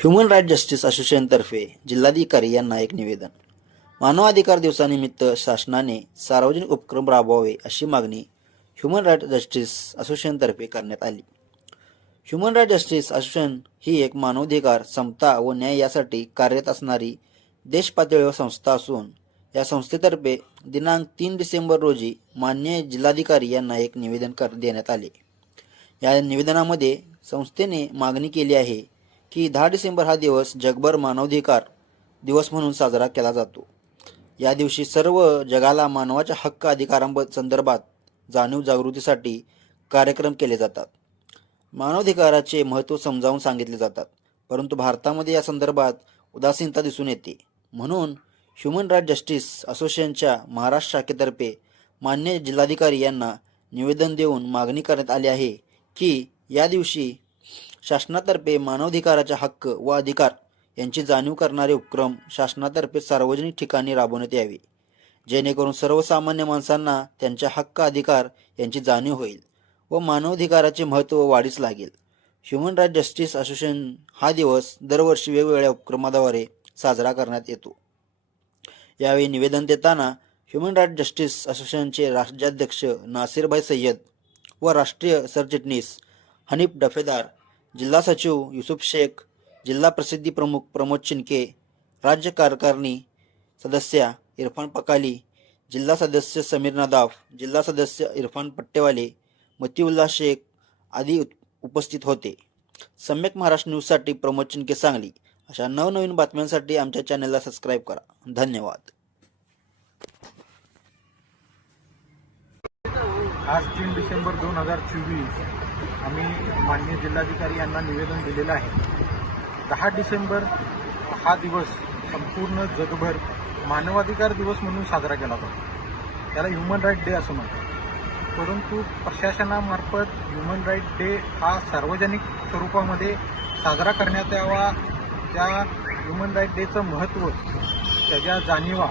Human right justice असोसिएशनतर्फे जिल्हाधिकारी यांना एक निवेदन. मानवाधिकार दिवसानिमित्त शासनाने सार्वजनिक उपक्रम राबवावे अशी मागणी ह्युमन राईट जस्टिस असोसिएशनतर्फे करण्यात आली. ह्युमन राईट जस्टिस असोसिएशन ही एक मानवाधिकार समता व न्याय यासाठी कार्यरत असणारी देशपातळीवर संस्था असून या संस्थेतर्फे दिनांक तीन डिसेंबर रोजी मान्य जिल्हाधिकारी यांना एक निवेदन कर देण्यात आले. या निवेदनामध्ये संस्थेने मागणी केली आहे की दहा डिसेंबर हा दिवस जगभर मानवाधिकार दिवस म्हणून साजरा केला जातो. या दिवशी सर्व जगाला मानवाच्या हक्क अधिकारांसंदर्भात जाणीव जागृतीसाठी कार्यक्रम केले जातात. मानवाधिकाराचे महत्त्व समजावून सांगितले जातात परंतु भारतामध्ये या संदर्भात उदासीनता दिसून येते. म्हणून ह्युमन राईट जस्टिस असोसिएशनच्या महाराष्ट्र शाखेतर्फे मान्य जिल्हाधिकारी यांना निवेदन देऊन मागणी करण्यात आली आहे की या दिवशी शासनातर्फे मानवाधिकाराचा हक्क व अधिकार यांची जाणीव करणारे उपक्रम शासनातर्फे सार्वजनिक ठिकाणी राबवण्यात यावे. जेणेकरून सर्वसामान्य माणसांना त्यांच्या हक्क अधिकार यांची जाणीव होईल व मानवाधिकाराचे महत्त्व वाढीस लागेल. ह्युमन राईट जस्टिस असोसिएशन हा दिवस दरवर्षी वेगवेगळ्या उपक्रमाद्वारे साजरा करण्यात येतो. यावेळी निवेदन देताना ह्युमन राईट जस्टिस असोसिएशनचे राज्याध्यक्ष नासिरभाई सय्यद व राष्ट्रीय सरचिटणीस हनीफ डफेदार जिल्हा सचिव युसुफ शेख जिल्हा प्रसिद्धी प्रमुख प्रमोद चिनके राज्य कार्यकारिणी सदस्य इरफान पकाली जिल्हा सदस्य समीर नदाफ जिल्हा सदस्य इरफान पट्टेवाले मतिउल्ला शेख आदी उपस्थित होते. सम्यक महाराष्ट्र न्यूजसाठी प्रमोद चिनके सांगली. अशा नवनवीन बातम्यांसाठी आमच्या चॅनलला सबस्क्राईब करा. धन्यवाद. आज तीन डिसेंबर दोन हजार चोवीस. आम्ही माननीय जिल्हाधिकारी यांना निवेदन दिलेलं आहे. दहा डिसेंबर हा दिवस संपूर्ण जगभर मानवाधिकार दिवस म्हणून साजरा केला जातो. त्याला ह्युमन राईट डे असं म्हणतात. परंतु प्रशासनामार्फत ह्युमन राईट डे हा सार्वजनिक स्वरूपामध्ये साजरा करण्यात यावा. त्या ह्युमन राईट डेचं महत्त्व त्याच्या जाणीवा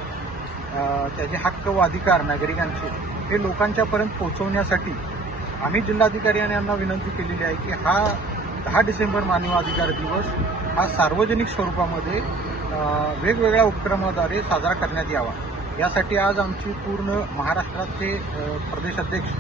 त्याचे हक्क व अधिकार नागरिकांचे हे लोकांच्यापर्यंत पोहोचवण्यासाठी आम्ही जिल्हाधिकारी आणि यांना विनंती केलेली आहे की हा दहा डिसेंबर मानव अधिकार दिवस हा सार्वजनिक स्वरूपामध्ये वेगवेगळ्या उपक्रमाद्वारे साजरा करण्यात यावा. यासाठी आज आमची पूर्ण महाराष्ट्राचे प्रदेशाध्यक्ष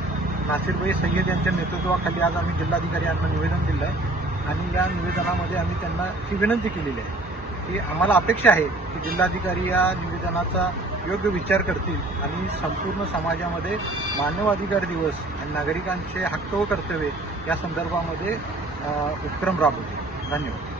नासिरभाई सय्यद यांच्या नेतृत्वाखाली आज आम्ही जिल्हाधिकारी यांना निवेदन दिलं आहे. आणि या निवेदनामध्ये आम्ही त्यांना ही विनंती केलेली आहे की आम्हाला अपेक्षा आहे की जिल्हाधिकारी या निवेदनाचा योग्य विचार करतील आणि संपूर्ण समाजामध्ये मानवाधिकार दिवस आणि नागरिकांचे हक्क व कर्तव्ये या संदर्भामध्ये उपक्रम राबवतील. धन्यवाद.